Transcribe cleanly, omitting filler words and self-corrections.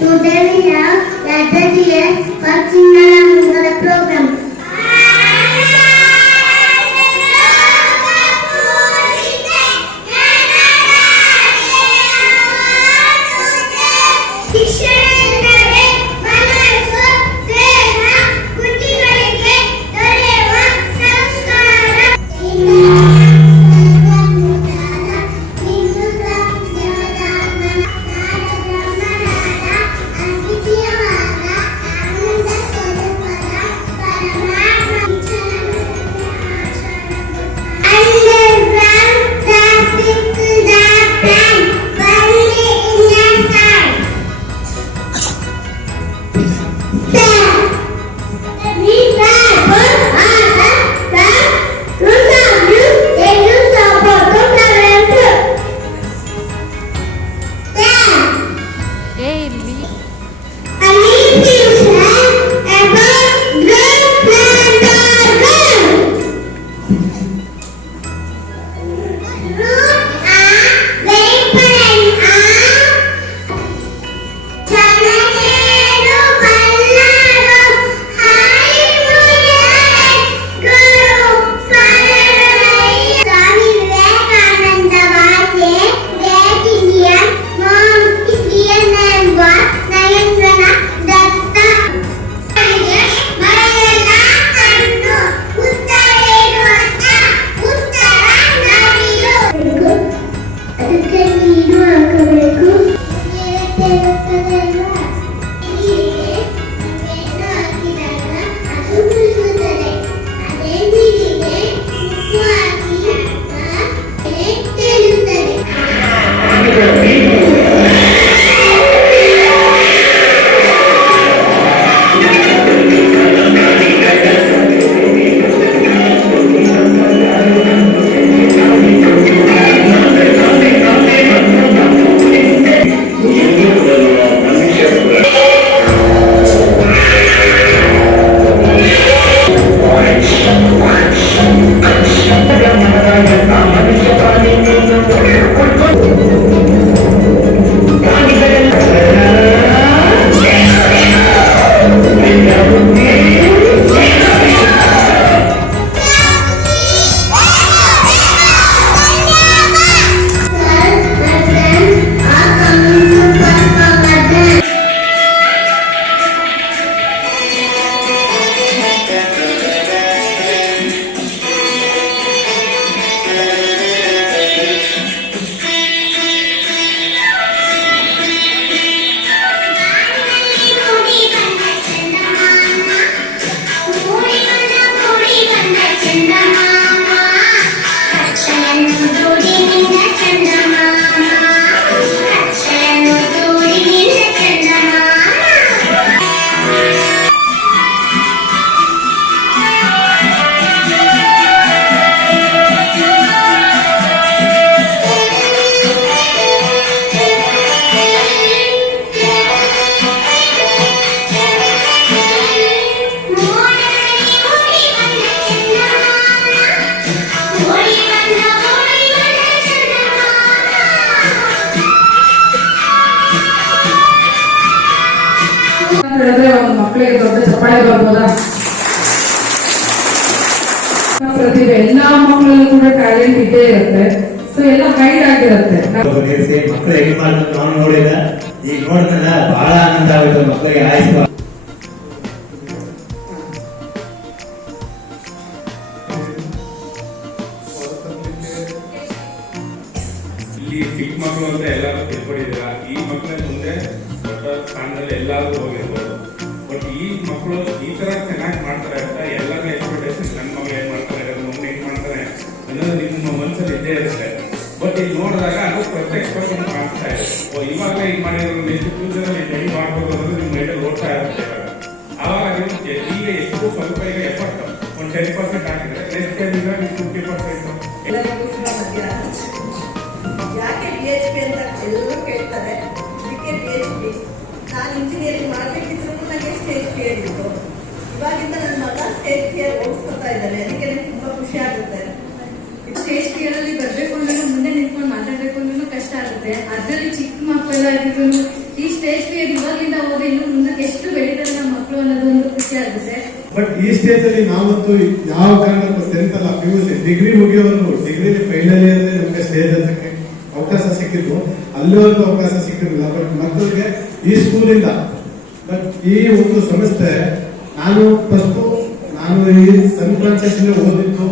Today we have Latvia for children and the program. ಮಕ್ಕಳಿಗೆ ದೊಡ್ಡ ಚಪ್ಪಾಳೆ ಬರ್ಬೋದಾ? ಪ್ರತಿಭೆ ಎಲ್ಲಾ ಮಕ್ಕಳಲ್ಲೂ ಕೂಡ ಟ್ಯಾಲೆಂಟ್ ಇದ್ದೇ ಇರುತ್ತೆ. ಸೊ ಎಲ್ಲ ಗೈಡ್ ಆಗಿರುತ್ತೆ. ಮಕ್ಕಳು ಹೆಂಗ್ ಮಾಡೋದು ನಾವು ನೋಡಿದ ಈಗ ನೋಡಿದ ಬಹಳ ಆನಂದ ಆಗುತ್ತೆ ಮಕ್ಕಳಿಗೆ. ಆಯ್ತು ಇಲ್ಲಿ ಚಿಕ್ಕ ಮಕ್ಕಳು ಅಂತ ಎಲ್ಲರೂ ತಿಳ್ಕೊಂಡಿದ್ದೀರಾ. ಈ ಮಕ್ಕಳ ಮುಂದೆ ದೊಡ್ಡ ಸ್ಥಾನದಲ್ಲಿ ಎಲ್ಲರೂ ಹೋಗಿರ್ಬೋದು. ಬಟ್ ಈ ಮಕ್ಕಳು ಈ ತರ ಚೆನ್ನಾಗಿ ಮಾಡ್ತಾರೆ ಅಂತ ಎಲ್ಲರ ಎಕ್ಸ್ಪೆಕ್ಟೇಷನ್ ನನ್ನ ಮಗಳು ಏನ್ ಮಾಡ್ತಾರೆ, ನನ್ನ ಮಗನ ಏನ್ ಮಾಡ್ತಾರೆ ಅನ್ನೋದು ನಿಮ್ಮ ಮನಸ್ಸಲ್ಲಿ ಇದ್ದೇ ಇರುತ್ತೆ. ಬಟ್ ಇಲ್ಲಿ ನೋಡಿದಾಗ ಅದು ಪ್ರತ್ಯಕ್ಷವಾಗಿ ಕಾಣಿಸ್ತಾ ಇದೆ. ಇವಾಗ ಈಗ ಮಾಡಿರೋ ನೆಕ್ಸ್ಟ್ ಫ್ಯೂಚರಲ್ಲಿ ಹೆಂಗ್ ಮಾಡ್ಬೋದು ಅನ್ನೋದು ನಿಮ್ಮ ಮೈಂಡಲ್ಲಿ ಓಡ್ತಾ ಇರುತ್ತೆ. ಆವಾಗ ಈಗ ಎಷ್ಟು ಸ್ವಲ್ಪ ಈಗ ಎಫರ್ಟ್ ಒಂದು 10% ಹಾಕಿದ್ರೆ ನೆಕ್ಸ್ಟ್ ಟೈಮಿಂದ ನೀವು 50%. ಯಾಕೆ PhD ಅಂತ ಎಲ್ಲರೂ ಕೇಳ್ತಾರೆ. ಅದಕ್ಕೆ PhD ನಾನು ಇಂಜಿನಿಯರಿಂಗ್ ಮಾಡಬೇಕಿದ್ರು ನನಗೆ ಸ್ಟೇಜ್ ಫಿಯರ್ ಇತ್ತು. ಇವಾಗಿಂದ ನನ್ನ ಮಗ ಸ್ಟೇಜ್ ಫಿಯರ್ ಓಡಿಸ್ಕೊತಾ ಇದ್ದಾನೆ. ಅದಕ್ಕೆ ನನಗೆ ತುಂಬಾ ಖುಷಿ ಆಗುತ್ತೆ. ಸ್ಟೇಜ್ ಫಿಯರ್ ಅಲ್ಲಿ ಬರ್ಬೇಕು ಅಂದ್ರೆ ಮುಂದೆ ನಿಂತ್ಕೊಂಡು ಮಾತಾಡ್ಬೇಕು ಅಂದ್ರೂ ಕಷ್ಟ ಆಗುತ್ತೆ. ಅದರಲ್ಲಿ ಚಿಕ್ಕ ಮಕ್ಕಳೆಲ್ಲ ಇದ್ರು ಈ ಸ್ಟೇಜ್ ಫಿಯರ್ ಇನ್ನು ಮುಂದಕ್ಕೆ ಎಷ್ಟು ಬೆಳೀತಾರೆ ನಮ್ಮ ಮಕ್ಕಳು ಅನ್ನೋದೊಂದು ಖುಷಿ ಆಗುತ್ತೆ. ಬಟ್ ಈ ಸ್ಟೇಜ್ ಅಲ್ಲಿ ನಾವಂತೂ ಯಾವ ಕಾರಣಕ್ಕೂ 10th ಅಲ್ಲ PUC ಡಿಗ್ರಿ ಮುಗಿಯೋವರೆಗೂ ಡಿಗ್ರಿ ಫೈನಲ್ ಇಯರ್ ನಮ್ಗೆ ಸ್ಟೇಜ್ ಹತ್ತಕ್ಕೆ ಅವಕಾಶ ಸಿಕ್ಕಿದ್ದು, ಅಲ್ಲಿವರೆಗೂ ಅವಕಾಶ ಸಿಕ್ಕಿರಲಿಲ್ಲ. ಬಟ್ ಮಕ್ಕಳಿಗೆ ಈ ಸ್ಕೂಲಿಂದ ಬಟ್ ಈ ಒಂದು ಸಂಸ್ಥೆ ನಾನು ಈ ಸನ್ ಫ್ರಾನ್ಸಿಸ್ ಓದಿದ್ದು